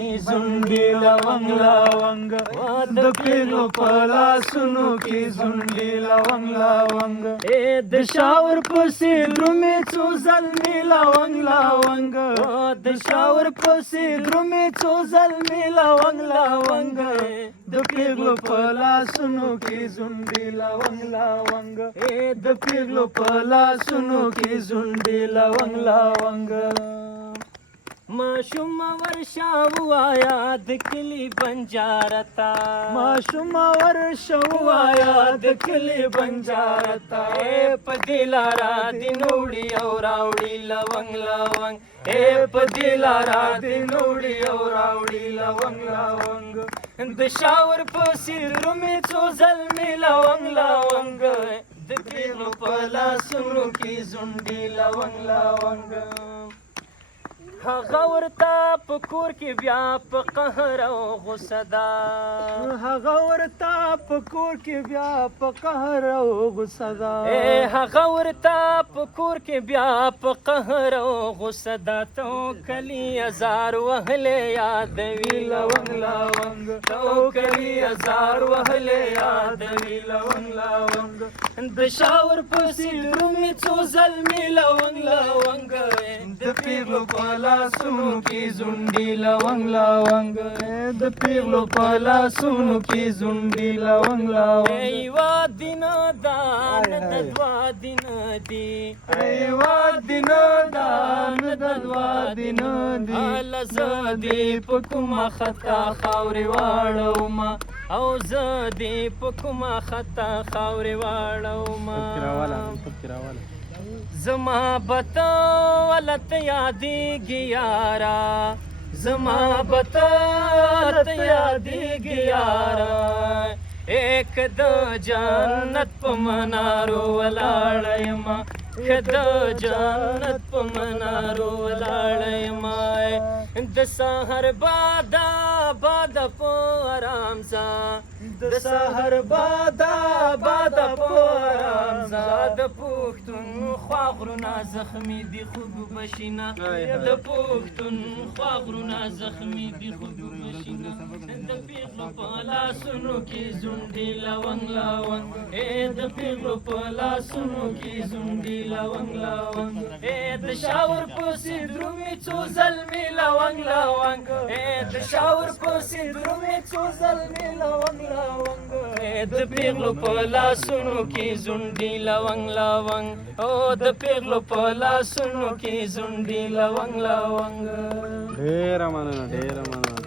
کې زونډې لونګ لونګ د پیغلو په لاسونو کې زونډې لونګ لونګ د شاور پسې درومې څو زلمې لونګ لونګ د شاور پسې درومې څو زلمې لونګ لونګ د پیغلو په لاسونو کې زونډې لونګ لونګ د پیغلو په لاسونو کې زونډې لونګ لونګ ماشوم ورشا وایا د کلی بنجارتا ماشوم ورشا وایا د کلی بنجارتا په دلارا دینوړي او راوړي لونګ لونګ په دلارا دینوړي او راوړي لونګ لونګ د شاور په سیرو می څو زلمې لونګ لونګ د پیغلو په لاسونو کې زونډې لونګ لونګ هغه ورته په کور کې بیا په قهر او غصه ده هغه ورته په کور کې بیا په قهر او غصه ده هغه ورته په کور کې بیا په قهر او غصه ده تو کلی هزار وهلې یادوي لونګ لونګ تو کلی هزار وهلې یادوي لونګ لونګ د شاور په سیلو مې څو زلمې لونګ لونګ د پیغلو په لاسونو کې زونډې لونګ لونګ د پیغلو په لاسونو کې زونډې لونګ لونګ یوه دینه دان د دوه دینه دي یوه دینه دان د دوه دینه دي هله زه دې په کومه خطا خاورې واړومه او زه دې په کومه خطا خاورې واړومه زما بتا ولت یادېږي یارا زما بتا ته یادېږي یارا ایک د جنت په منارو ولاړه یمه که د جنت په منارو ولاړه یمه د سحر باده باده په ارام ځه د سحر باده باده په ارام ځه د پښتون خوا غرونه زخمي دي خوږ بشینه د پښتون خوا غرونه زخمي دي خوږ بشینه د پیغلو په لاسونو کې زونډې لونګ لونګ د پیغلو په لاسونو کې زونډې لونګ لونګ د شاور پسې درومې څو زلمې لونګ لونګ د شاور پسې درومې څو زلمې لونګ لونګ د پیغلو په لاسونو کې زونډې لونګ لونګ او د پیغلو په لاسونو کې زونډې لونګ لونګ ډېره مننه